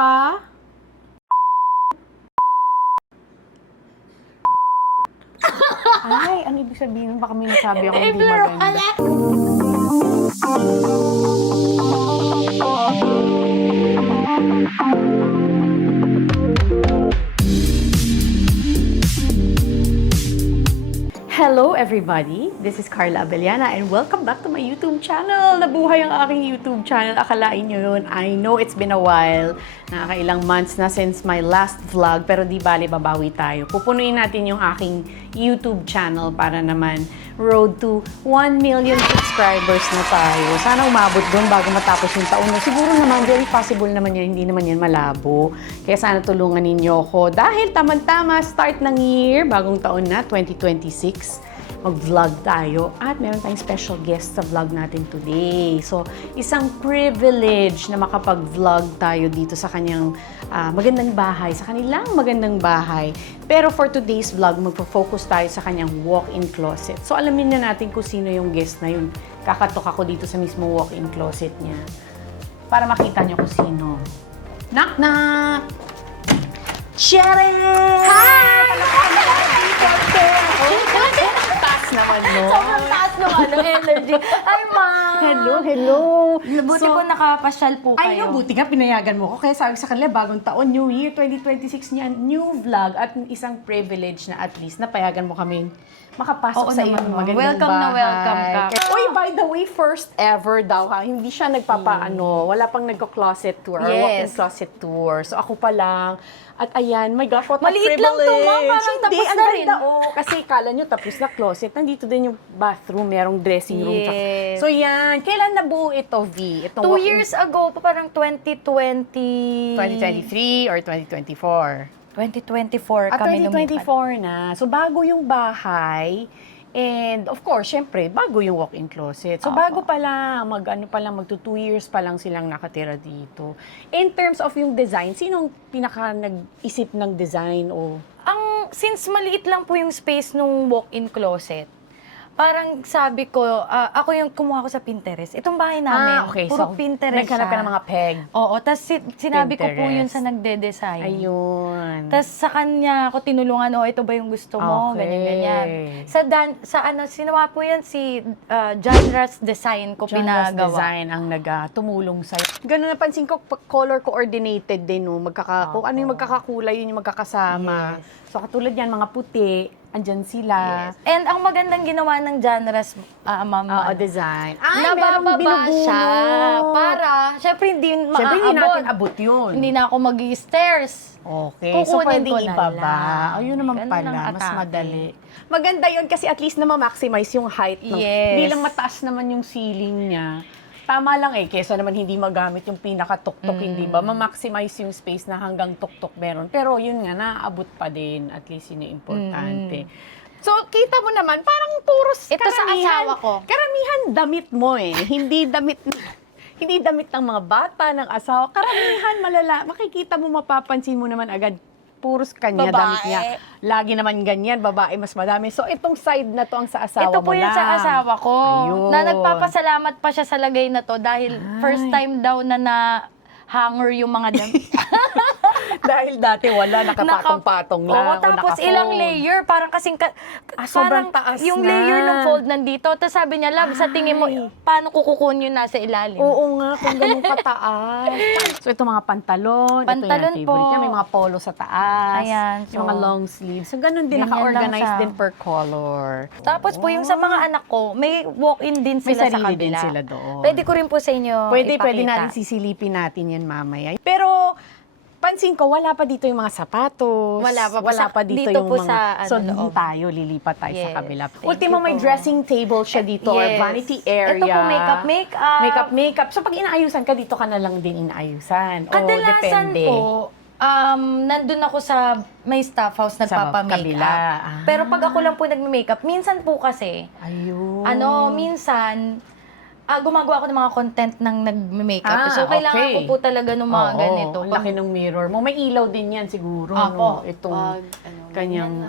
pa? Ay, ano ibig sabihin? Baka may nasabi ako hindi maganda. Hello everybody! This is Carla Abellana and welcome back to my YouTube channel! Nabuhay ang aking YouTube channel. Akalain nyo yun. I know it's been a while. Nakakailang months na since my last vlog pero di bali babawi tayo. Pupunuin natin yung aking YouTube channel para naman road to 1 million subscribers na tayo. Sana umabot doon bago matapos yung taon. Siguro naman, very possible naman yan. Hindi naman yan malabo. Kaya sana tulungan ninyo ako. Dahil tamang-tama, start ng year, bagong taon na, 2026. Mag-vlog tayo at meron tayong special guest sa vlog natin today. So, isang privilege na makapag-vlog tayo dito sa kanyang magandang bahay, sa kanilang magandang bahay. Pero for today's vlog, magpo-focus tayo sa kanyang walk-in closet. So, alamin na natin kung sino yung guest na yun. Kakatok ako dito sa mismo walk-in closet niya para makita niyo kung sino. Knock, knock! Sherry! Hi! Taas naman, no? Sobrang taas naman ng energy. Hi, Ma'am! Hello, hello! Buti po nakapasyal po kayo. Ay, no, buti nga pinayagan mo ko. Kaya sabi sa kanila, bagong taon, New Year 2026 niyan, new vlog at isang privilege na at least napayagan mo kami makapasok Oo sa naman, iyong Ma'am. magandang Welcome bahay. na welcome ka. Uy, by the way, first ever daw ha. Hindi siya nagpapaano. Wala pang nagko-closet tour or Yes. walk-in closet tour. So ako pa lang. At ayan, my gosh, what a Maliit privilege. lang to, Ma'am. Parang Hindi, tapos ang na rin. ganda, oh. Kasi kala nyo tapos na closet. Nandito din yung bathroom, merong dressing room. Yes. So yan, kailan nabuo ito, V? Itong 2 walk-in- years ago po, parang 2020... 2023 or 2024? 2024 At kami lumipat. 2024 na. So, bago yung bahay. And, of course, syempre, bago yung walk-in closet. So, Opo. bago pa lang, magto 2 years pa lang silang nakatira dito. In terms of yung design, sinong pinaka nag-isip ng design o... Since maliit lang po yung space nung walk-in closet, parang sabi ko, ako yung kumuha ko sa Pinterest. Itong bahay namin, okay. puro So, Pinterest naghanap ka siya. ng mga peg. Oo, tapos sinabi ko po Pinterest. yun sa nagde-design. Ayun. Tapos sa kanya ako tinulungan, ito ba yung gusto mo? Okay. Ganyan-ganyan. Sinawa po yan si Janras Design ko Janras pinagawa. Design ang tumulong sa'yo. Ganun napansin ko, color coordinated din, no? Kung ano yung magkakakulay, yun yung magkakasama. Yes. So, katulad yan, mga puti, andyan sila. Yes. And ang magandang ginawa ng Janras, ma'am, Oo, design. Ay, merong nabababa binubunot. siya para, syempre hindi Siyempre, hindi maaabot. natin abot yun. Hindi na ako mag-stairs. Okay. So, Kukunin pwedeng ko na ibaba. lang. Ayun naman Ganun pala. ang Mas atake. madali. Maganda yun kasi at least na ma-maximize yung height. No? Yes. Hindi lang mataas naman yung ceiling niya. Tama lang kesa naman hindi magamit yung pinaka-tuktok, hindi ba? Ma-maximize yung space na hanggang tuktok meron. Pero yun nga, naaabot pa din. At least yun yung importante. So, kita mo naman, parang puros Ito sa asawa ko. Karamihan damit mo Hindi damit ng mga bata, ng asawa. Karamihan malala. Makikita mo, mapapansin mo naman agad. Puros kanya, Babae. damit niya. Lagi naman ganyan, babae mas madami. So, itong side na to ang sa asawa Ito mo po yan lang. sa asawa ko. Ayun. Na nagpapasalamat pa siya sa lagay na to dahil first time daw na hanger yung mga damit. Dahil dati wala, nakapatong-patong lang. Oo, o tapos naka-fold. ilang layer, parang kasing, sobrang parang taas yung na. layer ng fold nandito. Tapos sabi niya, love, sa tingin mo, paano kukukunin yun nasa ilalim? Oo nga, kung ganun kataas. So, ito mga pantalon. Pantalon ito yung po. favorite niya. May mga polo sa taas. Ayan, Yung mga so, long sleeves. So, ganun din. ganyan lang Naka-organize siya. din per color. Tapos po yung sa mga anak ko, may walk-in din May sila sa sarili kabila. din sila doon. Pwede ko rin po sa inyo Pwede ipakita. natin sisilipin natin yan mamaya. Pero, pansin ko, wala pa dito yung mga sapatos. Wala pa. Wala pa dito, Dito yung po mga... sa, so, loob. lilipat tayo sa Yes. kabila. Thank Ultimo, you may po. dressing table siya dito or Yes. vanity area. Ito po, Makeup. So, pag inaayusan ka, dito ka na lang din inaayusan. Kadalasan depende. po, nandun ako sa may staff house kabila. nagpapa-makeup. Ah. Pero pag ako lang po nagme-makeup, minsan po kasi, Ayun. minsan, gumagawa ako ng mga content ng nagme-makeup. So, kailangan okay. ko po talaga ng mga Oo, ganito. ang laki ng mirror mo. May ilaw din yan siguro. Opo. No? Itong, Pag, kanyang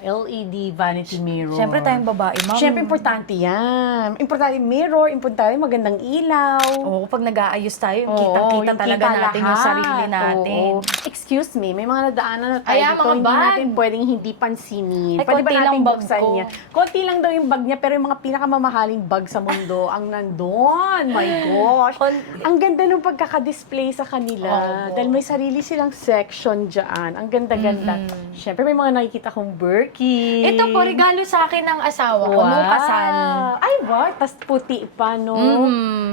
LED vanity mirror. Siyempre tayong babae, ma'am. Siyempre, importante yan. Importante mirror, importante magandang ilaw. Oo, pag nag-aayos tayo, Oo, kitang-kita yung talaga kita natin yung lahat. sarili natin. Oo. Excuse me, may mga nadaanan na tayo Ayan, dito. mga Hindi bag. natin pwedeng hindi pansinin. Ay, Pwede ba konti lang natin bag buksan ko. niya? Konti lang daw yung bag niya, pero yung mga pinakamamahaling bag sa mundo ang nandun. My gosh. Ang ganda ng pagkaka-display sa kanila. Oo. Dahil may sarili silang section dyan. Ang ganda-ganda. Siyempre, may mga nakikita kong Berkey. Ito po, regalo sa akin ng asawa ko nung kasal. Ay, what? Tas puti pa, no?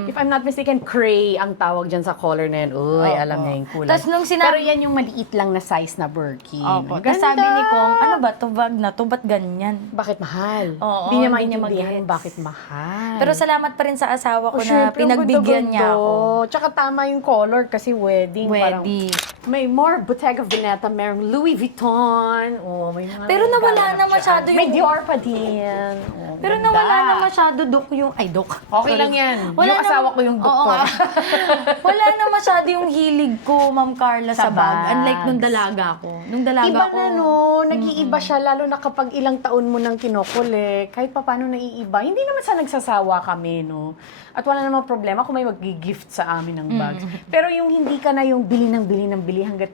If I'm not mistaken, cray ang tawag dyan sa color na yan. Uy, Opo. alam niya yung kulay. Tas nung Pero yan yung maliit lang na size na Berkey. Opo. Ang Tapos ganda. sabi ni Kong, ano ba, to bag na to, ba't ganyan? Bakit mahal? Oo, Hindi niya hindi niya maintindihan mag-gets. bakit mahal. Pero salamat pa rin sa asawa ko Oh, na syempre, ang pinagbigyan niya ganda-ganda. ako. Tsaka tama yung color kasi wedding. Parang, Wedding. may more Bottega Veneta, merong Louis Vuitton. Oh, may mga Pero nawala nagaganap na dyan. masyado May yung- Dior pa din. Oh, Pero ganda. nawala na masyado, Dok, yung... Ay, Dok. Okay lang yan. Yung asawa ko yung Oo doktor. nga. Wala na masyado yung hilig ko, Ma'am Carla, sa Sa bag. bags. Unlike nung dalaga ko. Nung dalaga Iba ko... na, no? Nag-iiba siya, lalo na kapag ilang taon mo nang kinokole, kahit pa paano naiiba. Hindi naman sa nagsasawa kami, no? At wala namang problema kung may mag-gift sa amin ng bags. Pero yung hindi ka na yung bili ng bili hanggat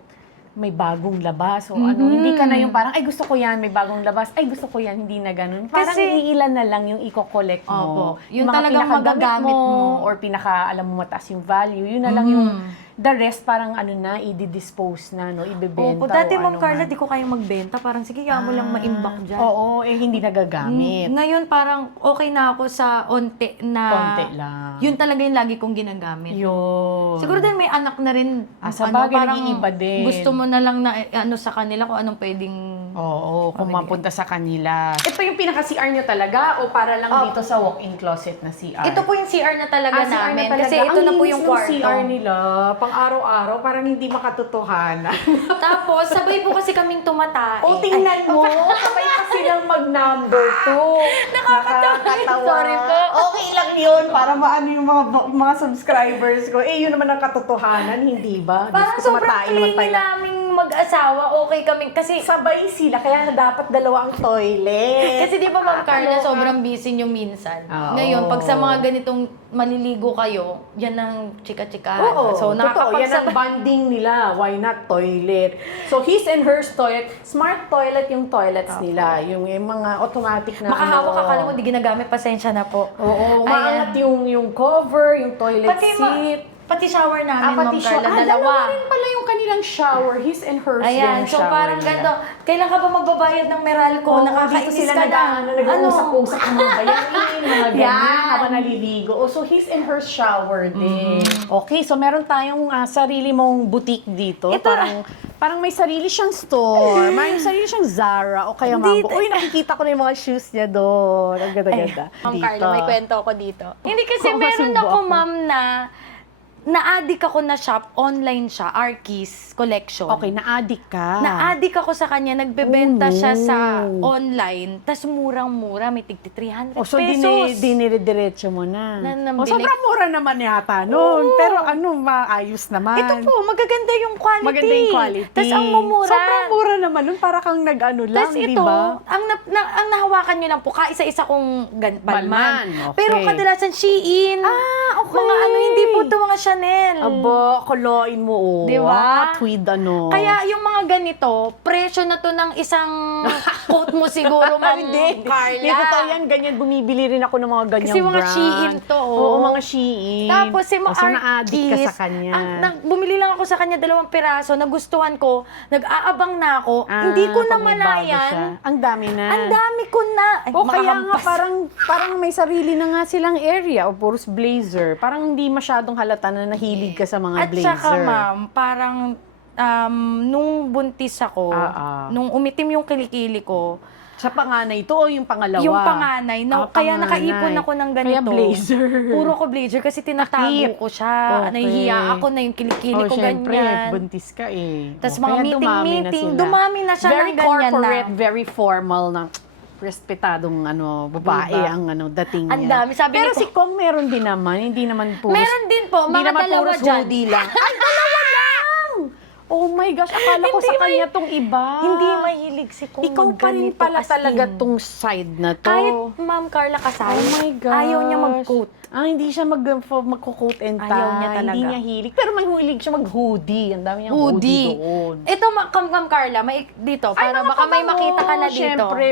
may bagong labas o ano, hindi ka na yung parang, ay gusto ko yan, may bagong labas, ay gusto ko yan, hindi na ganun. Parang Kasi- iilan na lang yung i-collect mo. Opo. Yung mga talagang pinakagamit magagamit mo. or pinaka, alam mo, mataas yung value, yun na lang yung, the rest parang ano na, i-dispose na, no, ibebenta Opo, dati, o Ma'am ano Carla, man. di ko kayang magbenta. Parang, sige, kaya mo lang ma-imbak dyan. Oo, hindi nagagamit. Ngayon, parang okay na ako sa onte na... Konti lang. Yun talaga yung lagi kong ginagamit. Yun. Siguro dahil may anak na rin. Sa bagay, nag-iiba din. Gusto mo na lang na ano sa kanila kung anong pwedeng... Oo, kung mapunta sa kanila. Ito yung pinaka-CR nyo talaga o para lang dito sa walk-in closet na CR? Ito po yung CR na talaga CR namin. talaga. Kasi ito Ang na po linis yung ng kwarto. CR nila, pang araw-araw, parang hindi makatotohanan. Tapos, sabay po kasi kaming tumatae. O, tingnan mo, sabay pa silang mag-number 2. Nakakatawa. Sorry po. Okay lang yun, para maano yung mga subscribers ko. Eh, yun naman ang katotohanan, hindi ba? Parang Diyos ko, sobrang tumatain naman clingy tayo. naming mag-asawa. Okay kami. Kasi Sabay sila, kaya dapat dalawa ang toilet. Kasi di ba, Ma'am Carla, Nakakaloka. sobrang busy nyo minsan. Oo. Ngayon, pag sa mga ganitong maliligo kayo, yan ang chika-chikahan. Oo, So, totoo. Yan ang nakakapagsabay. bonding nila. Why not toilet? So, his and hers toilet. Smart toilet yung toilets nila. Yung mga automatic na Makahawak ka, kala mo, di ginagamit, pasensya na po. Oo, Ayan. maangat yung cover, yung toilet seat. Pati shower namin, Ma'am Pati Carla, dalawa dalawa. rin pala yung kanilang shower. His and hers Ayan, yung so shower parang nila. gano'n. Kailan ka ba magbabayad ng Meralco? Oo, dito Nakakainis sila ka na. nag-uusap-usap ng mga bayarin, mga ganyan, Yan. habang naliligo. Oh, so his and her shower din. Okay, so meron tayong sarili mong boutique dito. Ito, Parang may sarili siyang store. May sarili siyang Zara o kaya Hindi, Mambo. Uy, nakikita ko na yung mga shoes niya doon. Ang ganda-ganda. Ma'am Carla, may kwento ako dito. Hindi kasi Oo, meron masubo ako, ako. ma'am, na-addict ako na shop, online siya, Arkeys Collection. Okay, na-addict ka. Na-addict ako sa kanya, nagbebenta Oh, no. siya sa online, tas murang-mura, may tigti 300 O, so pesos. dinire-diretso mo na. Nambili. O, sobrang mura naman yata noon. Pero maayos naman. Ito po, magaganda yung quality. Maganda yung quality. Tas ang mumura. Sobrang mura naman nun. Para kang nag-ano lang, Tas di ito, ba? ang nahawakan nyo lang po, kaisa-isa kong Balman, balman. okay. Pero kadalasan Shein. Okay. Mga hindi po ito mga Chanel. Abo, koloin mo, oh. Di ba? Tweed, ano. Kaya yung mga ganito, presyo na to ng isang coat mo siguro, Ma'am Hindi. Carla. Hindi, totoo yan. Ganyan, bumibili rin ako ng mga ganyang Kasi mga brand. Shein to, oh. Oo, mga Shein. Tapos si mga So, na-addict ka sa kanya. bumili lang ako sa kanya 2 piraso, nagustuhan ko, nag-aabang na ako, Ah, hindi ko na pag may bago siya. malayan. Ang dami na. Ang dami ko na. Ay, O kaya nga makahampas. parang may sarili na nga silang area o puros blazer. Parang hindi masyadong halata na nahilig ka sa mga At blazer. saka, ma'am, parang nung buntis ako, nung umitim yung kilikili ko, Sa panganay ito o yung pangalawa? yung panganay, kaya nakaipon ako ng ganito. Kaya blazer. Puro ko blazer kasi tinatago Takip. ko siya. Okay. Nahihiya ako na yung kilikili ko syempre, ganyan. buntis ka eh. Tas O, mga kaya meeting-meeting, sila. dumami na siya Very ng ganyan corporate, na. very formal na respetadong babae Diba? ang dating Ang niya. dami. Sabi Pero ni si Kong meron din naman, hindi naman puros. Meron din po, hindi mga naman dalawa puros dyan. hoodie lang. Ay, dalawa lang! Oh my gosh, akala ko Hindi sa kanya tong iba. Hindi mahilig maiksi kong Ikaw pa rin magganito, pala as talaga in. tong side na to. Kahit Ma'am Carla kasal, Oh my gosh. ayaw niya mag-coat. Hindi siya magko-coat and tie. Ayaw niya talaga. Hindi niya hilig. Pero may hilig siya mag-hoodie. Ang dami niyang hoodie doon. Ito, Ma'am Carla, may dito, para mga baka may pabango. makita ka na dito. Siyempre,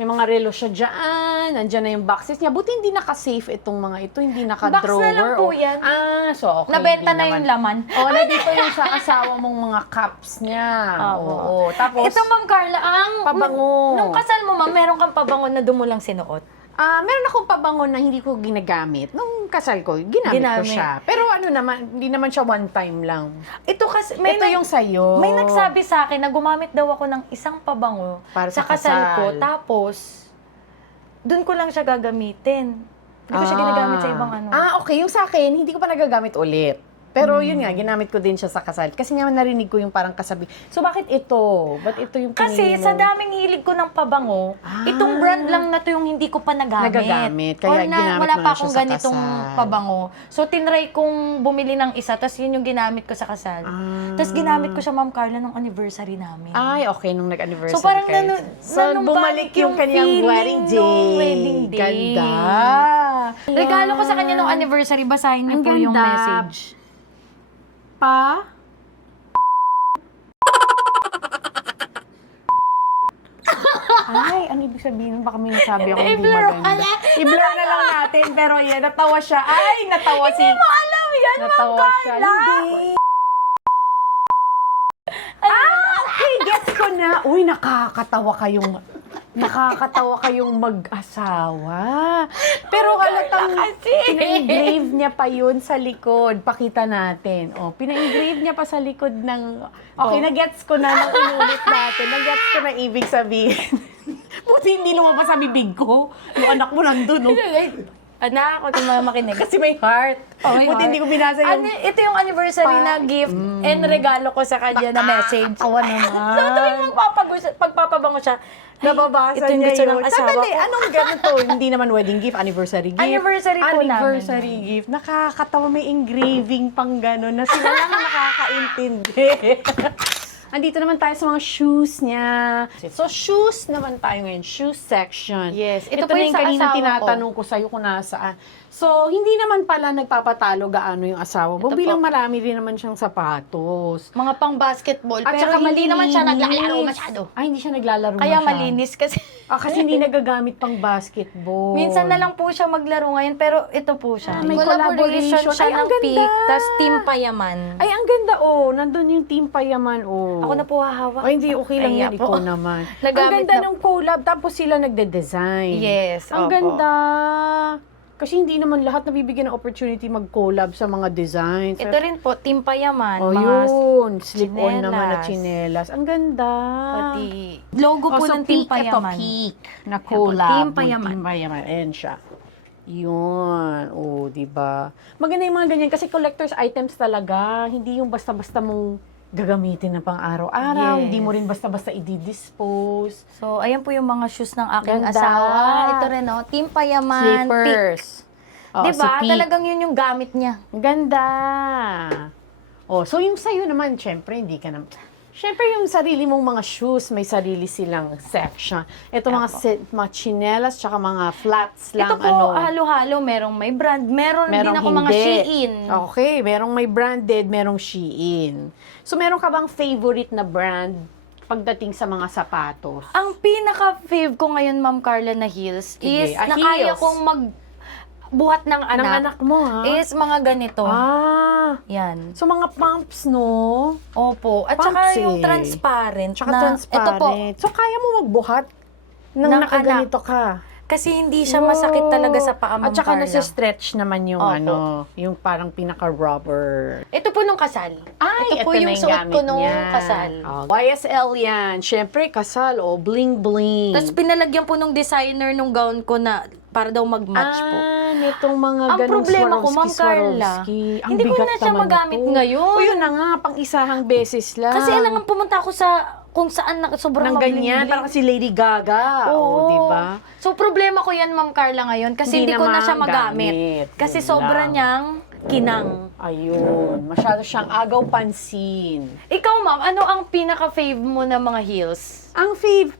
may mga relo siya dyan. Nandiyan na yung boxes niya. Buti hindi naka-safe itong mga ito. Hindi naka-drawer. Box na lang po yan. So okay. Nabenta hindi na yung naman. laman. Nandito yung sa asawa mong mga cups niya. Oo. Tapos, Ito, Ma'am Carla, ang pabango. Nung kasal mo, Ma'am, meron kang pabango na dumulang sinuot. meron akong pabango na hindi ko ginagamit. Nung kasal ko, ginamit ko siya. Pero hindi naman siya one time lang. Ito kasi, Ito yung sa'yo. May nagsabi sa akin na gumamit daw ako ng isang pabango Para sa sa kasal ko. kasal. Tapos, dun ko lang siya gagamitin. Hindi ko siya ginagamit sa ibang ano. Okay. Yung sa akin, hindi ko pa nagagamit ulit. Pero yun nga, ginamit ko din siya sa kasal. Kasi nga narinig ko yung parang kasabi. So bakit ito? Ba't ito yung Kasi pinili mo? sa daming hilig ko ng pabango, itong brand lang na to yung hindi ko pa nagamit. Nagagamit, kaya Or na, ginamit wala mo pa na akong siya sa ganitong kasal. pabango. So tinry kong bumili ng isa, tapos yun yung ginamit ko sa kasal. Tapos ginamit ko siya, Ma'am Carla, nung anniversary namin. Okay, nung nag-anniversary So parang kayo. bumalik yung kanyang wedding day. wedding day. Ganda. Regalo ko sa kanya nung anniversary, basahin niyo Ang po yung ganda. message. Ano ibig sabihin? Baka may nasabi ako hindi I-blur maganda. I-blur na lang natin. Pero yan, natawa siya. Natawa si... Hindi mo alam yan, Natawa Ma'am siya. Carla. Hindi. Okay, gets ko na. Uy, nakakatawa kayong mag-asawa. Pero halatang pina-engrave niya pa yun sa likod. Pakita natin. Pina-engrave niya pa sa likod ng... Okay, na-gets ko na nung inulit natin. Na-gets ko na ibig sabihin. Buti hindi lumabas sa bibig ko. Yung anak mo nandun, no? Anak, huwag kang makinig. Kasi may heart. Buti hindi ko binasa yung... Ito yung anniversary na gift and regalo ko sa kanya na message. Awa naman. So, tuwing pagpapabango siya, Nababasa ito yung niya gusto yun. ng asawa Sandali, ko. anong ganito? Hindi naman wedding gift, anniversary gift. Anniversary po namin. Anniversary gift. Nakakatawa, may engraving pang gano'n na sila lang ang nakakaintindi. Andito naman tayo sa mga shoes niya. So, shoes naman tayo ngayon. Shoes section. Yes. Ito po na yung yung sa kanina asawa ko. tinatanong ko sa'yo kung nasaan. So, hindi naman pala nagpapatalo gaano yung asawa mo. Ito Bilang po. marami rin naman siyang sapatos. Mga pang basketball. At Pero saka hindi naman siya malinis. naglalaro masyado. Hindi siya naglalaro Kaya masyado. malinis kasi. Kasi hindi nagagamit pang basketball. Minsan na lang po siya maglaro ngayon, pero ito po siya. May collaboration. siya Ay, ang ng ganda. PIC, tas Team Payaman. Ay, ang ganda, Nandun yung Team Payaman, Ako na po hahawak. Hindi, okay lang Ayan yan. po. Ikaw naman. Ang Nagamit ganda na- ng collab. Tapos sila nagde-design. Yes, Ang opo. ganda. Kasi hindi naman lahat nabibigyan ng opportunity mag-collab sa mga designs. Ito rin po, Team Payaman. mga Yun. Slip-on naman na tsinelas. chinelas. Ang ganda. Pati logo po ng Team Payaman. Ito, Peak na Yan po, collab. Team Payaman. Team Payaman. Ayan siya. Yun. Diba? Maganda yung mga ganyan kasi collector's items talaga. Hindi yung basta-basta mong gagamitin na pang araw-araw. Yes. Hindi mo rin basta-basta i-dispose. So, ayan po yung mga shoes ng aking Ganda. asawa. Ito rin, Team Payaman. Slippers. Peak. Diba? Talagang yun yung gamit niya. Ganda. So yung sa'yo naman, syempre, hindi ka naman... Syempre, yung sarili mong mga shoes, may sarili silang section. Ito mga chinelas, tsaka mga flats lang. Ito po, halo-halo. Merong may brand. Meron din ako mga Shein. Okay, merong may branded, merong Shein. So, meron ka bang favorite na brand pagdating sa mga sapatos? Ang pinaka-fave ko ngayon, Ma'am Carla, na heels is Sige. na kaya Heels. kong magbuhat ng anak. Ng anak mo, ha? Is mga ganito. Yan. So, mga pumps, no? Opo. At Pumps, saka yung transparent. Tsaka na, transparent. Ito po. So, kaya mo magbuhat nang Ng nakaganito ka. Kasi hindi siya masakit talaga sa paa, Ma'am At saka Carla. nasa-stretch naman yung Opo. yung parang pinaka-rubber. Ito po nung kasal. ito po ito yung na suot ko gamit nung niya. kasal. YSL yan. Siyempre, kasal. Bling-bling. Tapos pinalagyan po nung designer nung gown ko na para daw mag-match po. Nitong mga Ang ganong problema ko, Ma'am Carla, Swarovski. Ang hindi ko bigat na siya naman magamit nito. ngayon. Yun na nga, pang-isahang beses lang. Kasi alangan pumunta ako sa kung saan na sobrang Nang ganyan, mabling-bling. parang si Lady Gaga. Oo. Di ba? So, problema ko yan, Ma'am Carla, ngayon. Kasi Hindi hindi ko na na siya magamit. magamit. Kasi Yun sobra lang. niyang kinang. Ayun, masyado siyang agaw pansin. Ikaw, ma'am, ano ang pinaka-fave mo na mga heels? Ang fave,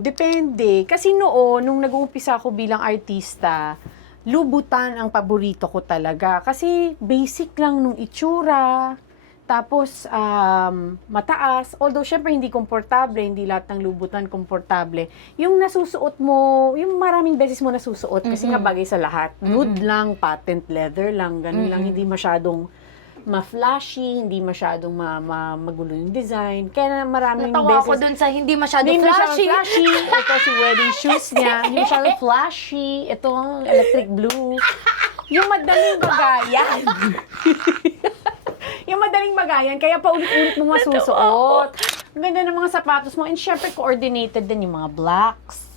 depende. Kasi nung nag-uumpisa ako bilang artista, lubutan ang paborito ko talaga. Kasi basic lang nung itsura. Tapos, mataas. Although, syempre, hindi komportable. Hindi lahat ng lubutan komportable. Yung nasusuot mo, yung maraming beses mo nasusuot, kasi nga bagay sa lahat. Nude lang, patent leather lang, ganun lang. Hindi masyadong ma-flashy, hindi masyadong magulo yung design. Kaya maraming Natawa beses... ko dun sa hindi masyado Hindi masyadong flashy. flashy. Ito si wedding shoes niya. Hindi masyadong flashy. Ito ang electric blue. Yung madaling bagayan. Yung madaling bagayan, kaya paulit-ulit mo masusuot. Ang ganda ng mga sapatos mo. And syempre, coordinated din yung mga blacks.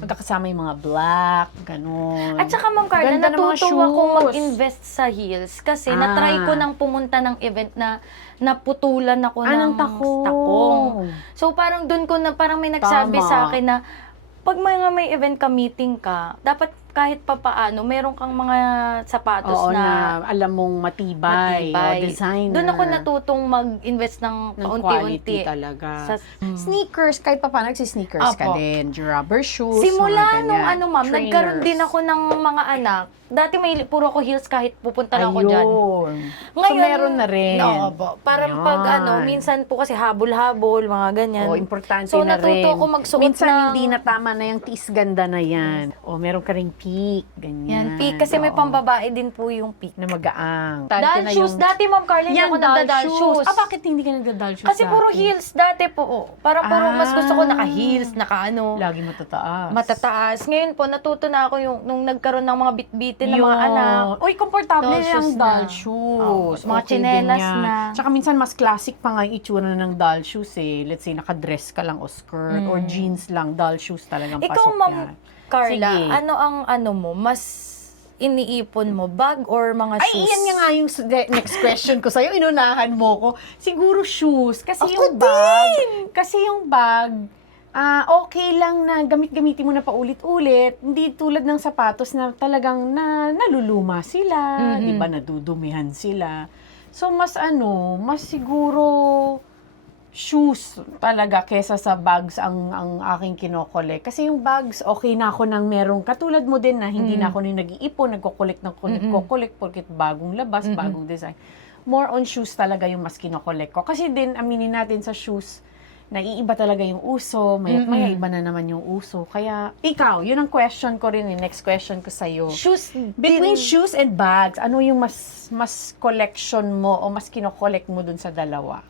Magkakasama yung mga black, ganun. At saka, Ma'am Carla, Ganda ng mga natutuwa akong shoes. mag-invest sa heels kasi natry ko nang pumunta ng event na naputulan ako ng takong. So, parang doon ko na, parang may nagsabi Tama. sa akin na pag may event ka, meeting ka, dapat kahit papaano, meron kang mga sapatos Oo, na alam mong matibay. O, designer. Doon ako natutong mag-invest ng ng paunti-unti. quality talaga. Sa- Sneakers, kahit pa paano, nagsisneakers ka Apo. din. Rubber shoes, Simula mga nung ganyan. ma'am, nagkaroon din Trainers. ako ng mga anak. Dati may puro ako heels kahit pupunta lang ako dyan. Ayun. So, meron na rin. Oo po. Parang pag minsan po kasi habol-habol, mga ganyan. O, importante So, na rin. natuto ako magsuot Minsan, ng... hindi na tama na yung tiis ganda na yan. O, meron ka ring peak, ganyan. Yan, peak. Kasi may Oo. pambabae din po yung peak. Na magaang. Doll shoes. Dati, Ma'am Carla, hindi Yan, ako nagda-doll shoes. Bakit hindi ka nagda-doll shoes Kasi puro dati? heels dati po. Oh. Parang puro mas gusto ko naka-heels, naka-ano. Lagi matataas. Matataas. Ngayon po, natuto na ako yung nung nagkaroon ng mga bitbitin ng mga anak. Uy, komportable Doll yung shoes doll na. shoes. Oo, mga Okay din tsinelas yan. na. Tsaka minsan mas classic pa nga yung itsura ng doll shoes eh. Let's say, naka-dress ka lang o skirt or jeans lang. Doll shoes talagang Ikaw, pasok Ma'am yan. Carla, Sige. ano ang mo, mas iniipon mo, bag or mga Ay, shoes? yan nga yung next question ko sa'yo. Inunahan mo ko. Siguro shoes. Kasi Ako yung bag, okay lang na gamit-gamitin mo na paulit-ulit. Hindi tulad ng sapatos na talagang naluluma sila. Di ba? Nadudumihan sila. So, mas siguro shoes talaga kesa sa bags ang aking kinokolek. Kasi yung bags, okay na ako nang merong, katulad mo din na hindi na ako nang nag-iipon, nagkokolek porkit bagong labas, bagong design. More on shoes talaga yung mas kinokolek ko. Kasi din, aminin natin sa shoes, naiiba talaga yung uso, maya iba na naman yung uso. Kaya, ikaw, yun ang question ko rin, next question ko sa'yo. Shoes Between din. shoes and bags, ano yung mas collection mo o mas kinokolek mo dun sa dalawa?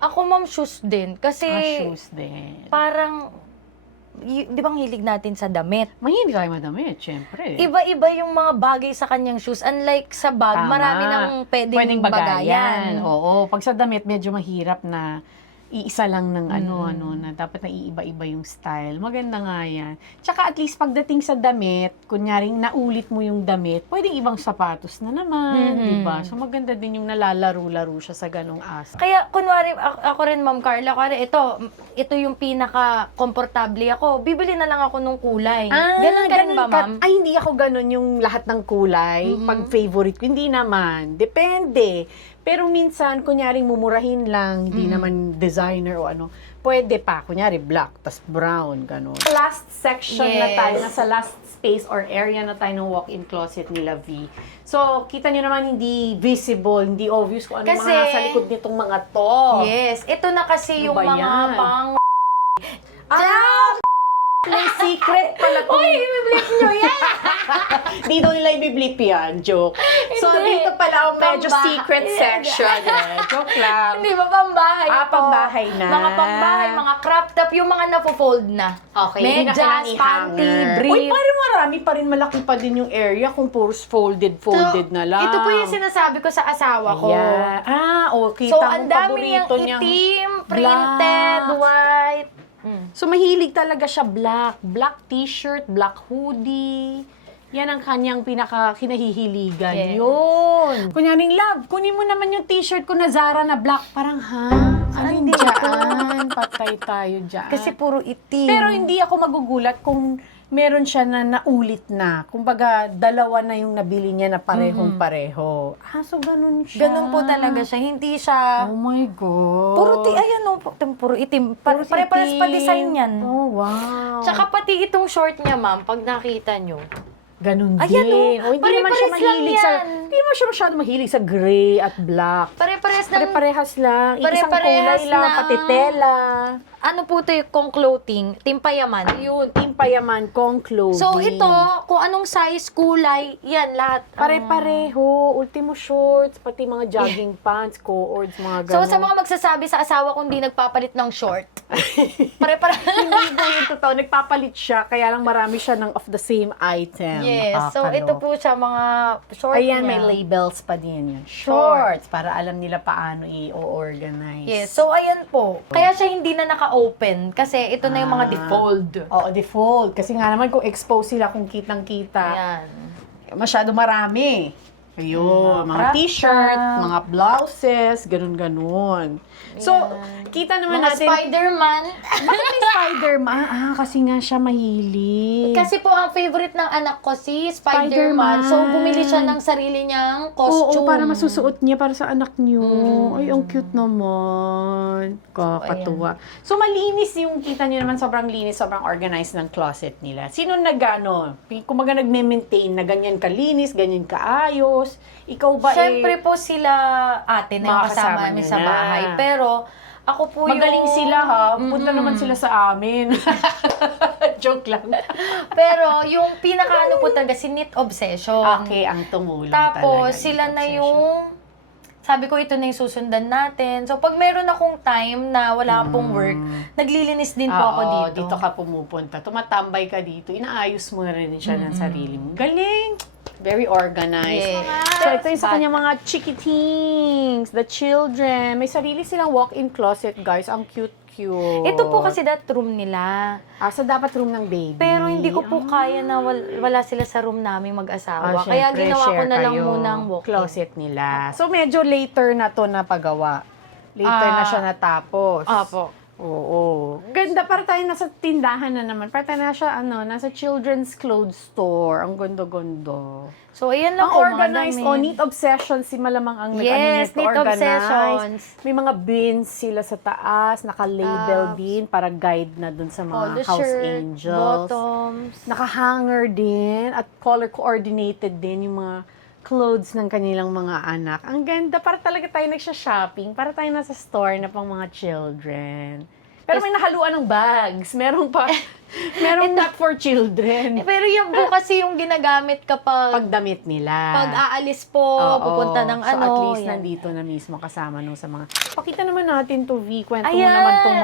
Ako, Ma'am, shoes din. Kasi Shoes din. parang, di ba ang hilig natin sa damit? Mahilig tayo madamit, syempre. Iba-iba yung mga bagay sa kanyang shoes. Unlike sa bag, Tama. marami nang pwedeng bagayan. Oo, pag sa damit, medyo mahirap na iisa lang ng na dapat na iiba-iba yung style. Maganda nga yan. Tsaka at least pagdating sa damit, kunyaring naulit mo yung damit, pwedeng ibang sapatos na naman, di ba? So maganda din yung nalalaro-laro siya sa ganong asa. Kaya, kunwari, ako rin, Ma'am Carla, ito yung pinaka-komportable ako. Bibili na lang ako nung kulay. Ganun ka rin ba, Ma'am? Ay, hindi ako ganun yung lahat ng kulay. Pag favorite ko, hindi naman. Depende. Pero minsan, kunyaring mumurahin lang, hindi naman designer o ano, pwede pa. Kunyari, black, tas brown, gano'n. Last section na tayo, nasa last space or area na tayo ng walk-in closet nila V. So, kita nyo naman, hindi visible, hindi obvious kung ano Kasi- mga sa likod nitong mga to. Yes. Ito na kasi Ano yung ba mga yan? pang... May secret pala to. Uy, i-blip nyo yan! Di daw nila ibiblip yan. Joke. So, Hindi. dito pala ang medyo Pambahay. secret section. Joke lang. Hindi ba pambahay po? Pambahay na. Mga pambahay, mga crop top, yung mga napo-fold na. Okay, hindi na Medyas, kailangan panty, i-hanger. brief. Uy, parang marami pa rin, malaki pa din yung area kung puros folded na lang. Ito po yung sinasabi ko sa asawa ko. Yeah. Okay. So, ang dami niyang itim, printed, white. So, mahilig talaga siya black. Black t-shirt, black hoodie. Yan ang kanyang pinaka-kinahihiligan. Yes. Yun. Kunyaring, love, kunin mo naman yung t-shirt ko na Zara na black. Parang, ha? Alin Andito. dyan? Patay tayo dyan. Kasi puro itim. Pero hindi ako magugulat kung meron siya na naulit na. Kumbaga, dalawa na yung nabili niya na parehong-pareho. So ganun siya. Ganun po talaga siya. Hindi siya... Oh my God. ayan o, puro itim. Puro Pare-pares pa itim. design yan. Oh, wow. Tsaka pati itong short niya, ma'am, pag nakita nyo. ganun Ayan, din. oh. Hindi naman siya Pare-pares lang mahilig sa... yan. Hindi naman siya masyado mahilig sa gray at black. Pare-pares ng... Pare-parehas lang. Isang Pare-parehas kulay lang, ng- pati tela. Ano po ito yung clothing? Timpayaman. Ayun, Team Payaman, Kong Clothing. So ito, kung anong size, kulay, yan lahat. Pare-pareho, ultimo shorts, pati mga jogging pants, co-ords, mga So ganun. sa mga magsasabi sa asawa kung di nagpapalit ng short, pare-pareho. Hindi po yung totoo. Nagpapalit siya, kaya lang marami siya ng of the same item. Yes, so ito po siya mga short Ayan, niya. may labels pa din yan. Shorts, para alam nila paano i-organize. Yes, so ayan po. Kaya siya hindi na naka-open kasi ito na yung mga defold. Oo, default. Kasi nga naman kung expose sila, kung kitang-kita, Ayan. masyado marami. Ayun, mga crop t-shirt, top. mga blouses, ganun-ganun. So, kita naman Mga natin... Spider-Man. Bakit may Spider-Man? Kasi nga siya mahilig. Kasi po ang favorite ng anak ko si Spider-Man. Spider-Man. So bumili siya ng sarili niyang Oo, costume. para masusuot niya para sa anak niyo. Ay, ang cute naman. Kakatuwa. So, malinis yung kita niyo naman. Sobrang linis, sobrang organized ng closet nila. Sino kumaga nagme-maintain na ganyan kalinis, ganyan kaayos? Ikaw ba Siyempre po sila ate na yung Mga kasama kasama namin niyo sa na. bahay. Pero ako po magaling yung... sila ha? Punta naman sila sa amin. Joke lang. Pero yung pinaka po talaga si Knit Obsession. Okay, ang tumulong Tapos talaga. sila na obsession. yung... Sabi ko, ito na yung susundan natin. So, pag meron akong time na wala pong work, naglilinis din po ako dito. Dito ka pumupunta. Tumatambay ka dito. Inaayos mo na rin siya ng sarili mo. Galing! Very organized. Yes. So, ito yung sa kanya mga chikitings, the children. May sarili silang walk-in closet, guys. Ang cute-cute. Ito po kasi that room nila. So dapat room ng baby. Pero hindi ko po kaya na wala sila sa room namin mag-asawa. Kaya syempre, ginawa ko share na lang kayo. muna ang walk-in. Closet nila. So, medyo later na to napagawa. Later na siya natapos. Opo. Oo. Ganda. Para tayo nasa tindahan na naman. Para tayo na siya, nasa children's clothes store. Ang gondo-gondo. So, ayan lang Ang po, organized. mga damit. Neat Obsession. Si Malamang ang Yes, nito, Neat organized. Obsessions. May mga bins sila sa taas. Naka-label bin para guide na dun sa mga Polo house shirt, angels. bottoms. Naka-hanger din at color coordinated din yung mga clothes ng kanilang mga anak. Ang ganda. Para talaga tayo nagsha-shopping. Para tayo nasa store na pang mga children. Pero may nahaluan ng bags. Meron pa. Merong not for children. Pero yung po kasi yung ginagamit kapag Pagdamit nila. pag aalis po, Oo. pupunta ng So, ano. at least yan. nandito na mismo kasama nung sa mga... Pakita naman natin to, V. Kwento mo Ayan. naman tong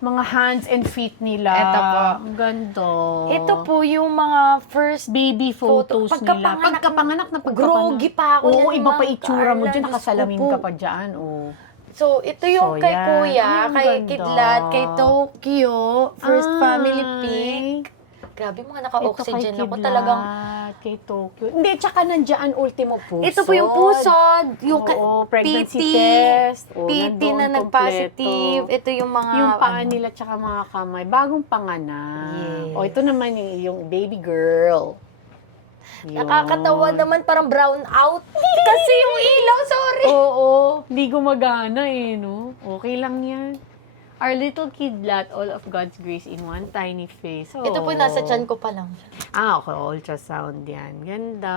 mga hands and feet nila. Eto po. Ang ganda. Ito po yung mga first Baby photos nila. Pagkapanganak na Groggy pa ako. Oo, yan, iba pa Ma'am itsura mo Carla. dyan. Diyos Nakasalamin ko po. ka pa dyan. Oh. So, ito yung So, kay yan. Kuya, Ay, ang kay ganda. Kidlat, kay Tokyo, First Ay. Family Pic. Grabe, mga naka-oxygen Ito kay ako Kidlat, talagang... kay Tokyo. Hindi, tsaka nandiyan ultimo puso. Ito po yung pusod, yung Oo, pregnancy PT, test. Oo, PT nandoon na kompleto. nag-positive. Ito yung mga... Yung paa ano, nila tsaka mga kamay. Bagong panganak. Yes. O, ito naman yung baby girl. Yun. nakakatawa naman, parang brown out. Kasi yung ilaw, sorry. Oo, hindi gumagana no? Okay lang yan. Our little kidlat, all of God's grace in one tiny face. Oh. Ito po, nasa tiyan ko pa lang. Okay, ultrasound yan. Ganda.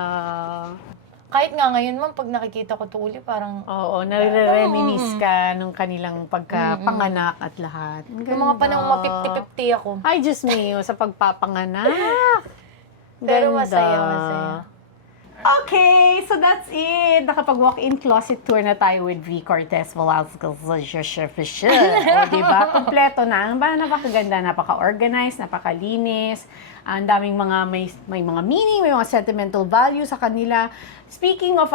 Kahit nga ngayon, ma'am, pag nakikita ko ito uli, parang... Oo, nare-reminis ka nung kanilang pagkapanganak at lahat. Ang Yung mga ganda. panahon, mga 50-50 ako. Ay, Diyos mio, sa pagpapanganak. Pero Ganda. masaya. Okay, so that's it. Nakapag-walk-in closet tour na tayo with V. Cortez Velasquez. O, diba? Kompleto na. Napakaganda, napaka-organized, napakalinis. Ang daming may mga meaning, may mga sentimental value sa kanila. Speaking of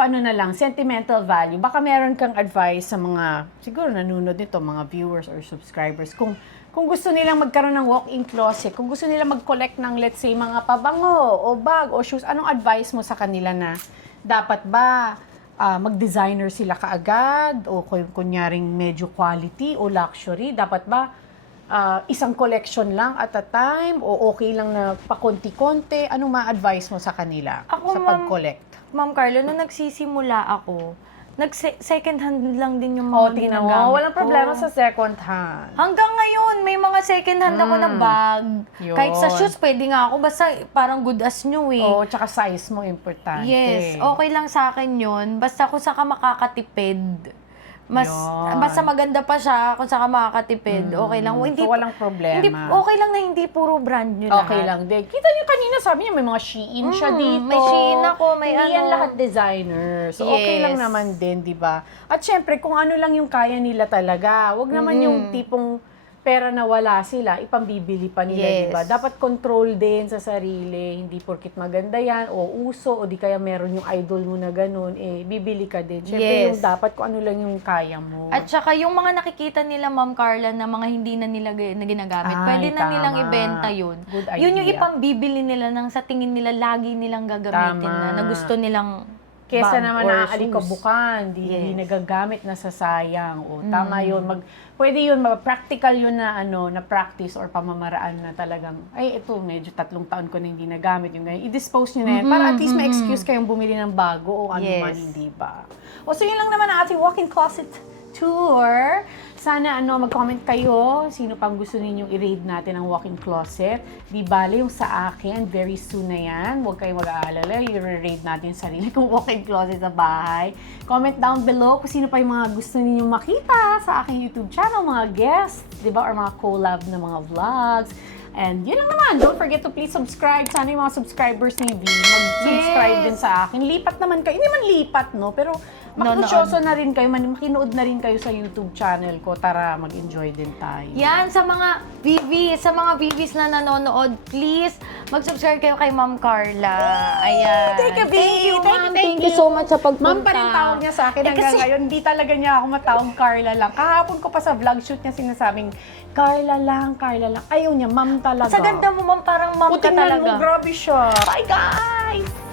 sentimental value, baka meron kang advice sa mga, siguro nanonood nito, mga viewers or subscribers, kung gusto nilang magkaroon ng walk-in closet, kung gusto nilang mag-collect ng, let's say, mga pabango o bag o shoes, anong advice mo sa kanila na dapat ba mag-designer sila kaagad o kunyaring medyo quality o luxury? Dapat ba isang collection lang at a time o okay lang na pakonti-konti? Anong ma-advise mo sa kanila Ako, sa ma'am, pag-collect? Ma'am Carla, nung nagsisimula ako, second hand lang din yung O, mga tingnan ginagamit mo, walang ko. problema sa second hand. Hanggang ngayon, may mga second hand ako na bag. Yun. Kahit sa shoes, pwede nga ako. Basta parang good as new eh. O, tsaka size mo, importante. Yes, okay lang sa akin yun. Basta kung saan ka makakatipid. Yun. Basta maganda pa siya kung saan ka makakatipid. Okay lang. Hindi, So, walang problema. okay lang na hindi puro brand nyo lahat. Okay lang din. Kita niyo kanina, sabi niya may mga Shein siya dito. may Shein ako, may Hindi yan ano. lahat designer. So, okay lang Yes. naman din, di ba? At syempre, kung ano lang yung kaya nila talaga. Wag naman yung tipong pera na wala sila, ipambibili pa nila, Yes. di ba? Dapat control din sa sarili. Hindi porkit maganda yan, o uso, o di kaya meron yung idol mo na ganun, eh, bibili ka din. Syempre, Yes. yung dapat kung ano lang yung kaya mo. At saka yung mga nakikita nila, Ma'am Carla, na mga hindi na nila na ginagamit, Ay, pwede na nilang tama. ibenta yun. Good Yun yung idea. ipambibili nila ng sa tingin nila lagi nilang gagamitin Tama. na gusto nilang Kesa bag naman or naaalikabukan, hindi Yes. nagagamit na sasayang. O, tama yun. Pwede yun, practical yun na, na practice or pamamaraan na talagang, ay, ito, medyo 3 taon ko na hindi nagamit yung ganyan. I-dispose nyo na yan para at least may excuse kayong bumili ng bago o ano Yes. man, hindi ba? O, so yun lang naman ang ating walk-in closet tour. Sana mag-comment kayo sino pang gusto ninyong i-raid natin ang walk-in closet. Di bale yung sa akin, very soon na yan. Huwag kayong mag-aalala, i-raid natin yung sarili kong walk-in closet sa bahay. Comment down below kung sino pa yung mga gusto ninyong makita sa aking YouTube channel, mga guests, di ba, or mga collab na mga vlogs. And yun lang naman, don't forget to please subscribe. Sana yung mga subscribers ni V, mag-subscribe Yes. din sa akin. Lipat naman kayo. Hindi man lipat, no? Pero makinosyoso na rin kayo, makinood na rin kayo sa YouTube channel ko. Tara, mag-enjoy din tayo. Yan, sa mga VVs na nanonood, please, mag-subscribe kayo kay Ma'am Carla. Ayan. Thank you, V. Thank you, Thank ma'am. you, Thank you so much sa pagpunta. Ma'am pa rin tawag niya sa akin hanggang kasi- ngayon. Hindi talaga niya ako matawag Carla lang. Kahapon ko pa sa vlog shoot niya sinasabing, Carla lang, Carla lang. Ayaw niya, ma'am talaga. Sa ganda mo, ma'am, parang ma'am O, ka tingnan talaga. mo, grabe siya. Bye, guys!